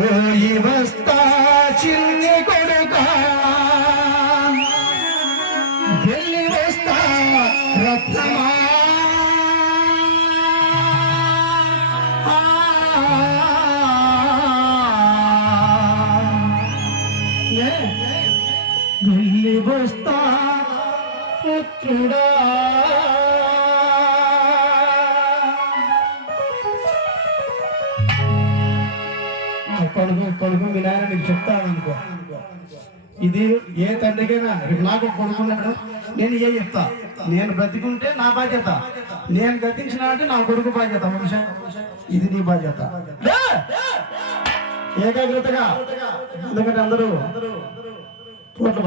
പോയി വസ്താ ചിന്ത కొడుకు కొడుకు మీ నాయన నీకు చెప్తాను అనుకో ఇది ఏ తండ్రికైనా రేపు నాకు ఒక కొడుకు ఉన్నాడు నేను ఏ చెప్తా. నేను బ్రతికుంటే నా బాధ్యత. నేను గతించిన అంటే నా కొడుకు బాధ్యత వంశం ఇది నీ బాధ్యత. ఏకాగ్రతగా ఎందుకంటే అందరూ పోట్లు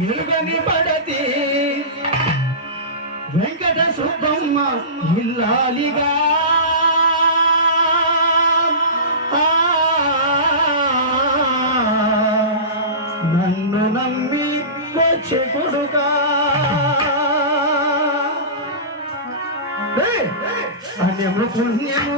పుణ్యము పడతి వెంకట సుబ్బమ్మ ఇల్లాలిగా నన్ను నమ్మి వచ్చే కొడుకా. అన్యము పుణ్యము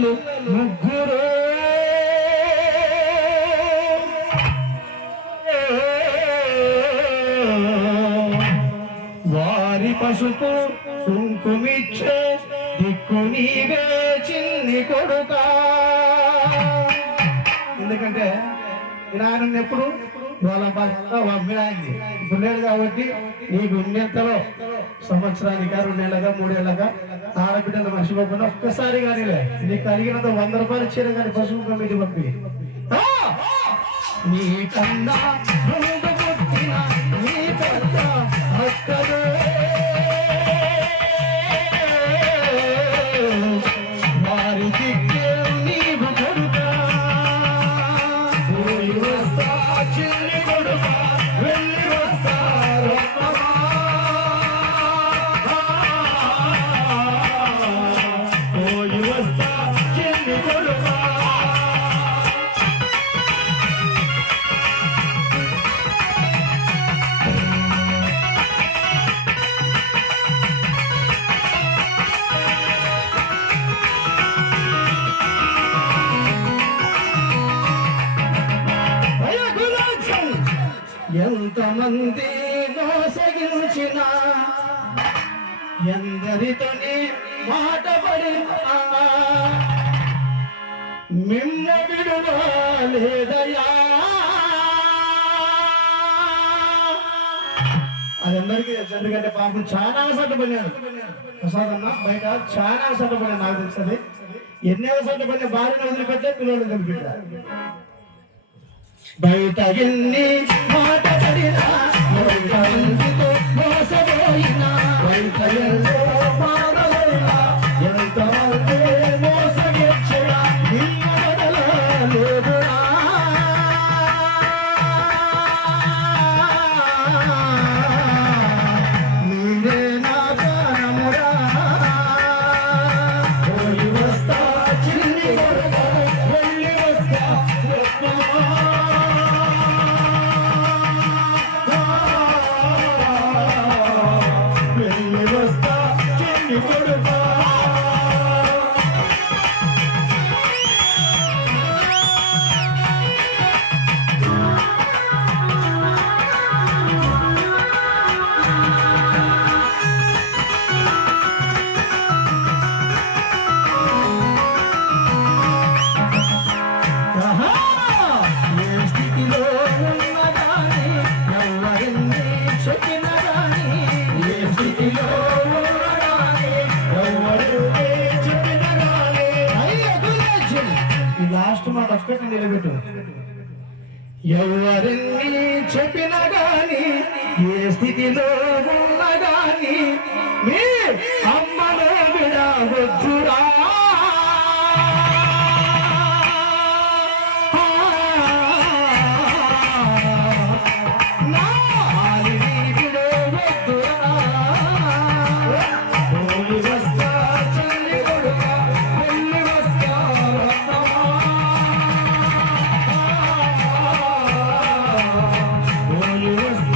ఆడపిల్లలు ముగ్గురు. వారి పసుపు కుంకుమిచ్చే దిక్కు నీవే చిన్ని కొడుకా. ఎందుకంటే మీ నాయన ఎప్పుడు వాళ్ళ భర్త అమ్మినాయింది ఇప్పుడు లేడు కాబట్టి నీకు ఉన్నంతలో సంవత్సరానిక రెండేళ్ళగా మూడేళ్ళగా ఆడబిడ్డలు మర్చిపోకుండా ఒక్కసారి కానీలే. నీకు కలిగినంత వంద రూపాయలు ఇచ్చారు కానీ పశువు కమిటీ పంపి. ఆ! నీ కన్నా నీ పెద్ద అక్కడే వారి దిక్కే నీవు కొడుకా. ಸಾಚಿಲ್ ಕೊಡುವ ఎంతమంది మోసగించిన? ఎందరితోనే మాట పడినా? మిమ్మ విడువలేదయా అది అందరికీ తెలుసు. ఎందుకంటే పాపం చాలా సడ్డపడినాడు ప్రసాద్ అన్న బయట చాలా సడ్డపడినాడు నాకు తెలుసది. ఎన్నో సడ్డపడిన భార్యను వదిలిపెట్టే పిల్లలు వదిలిపెట్టారు బయట ఎన్ని మాట స్థితిలో ఉన్నా గాని మీ అమ్మను విడవద్దురా you.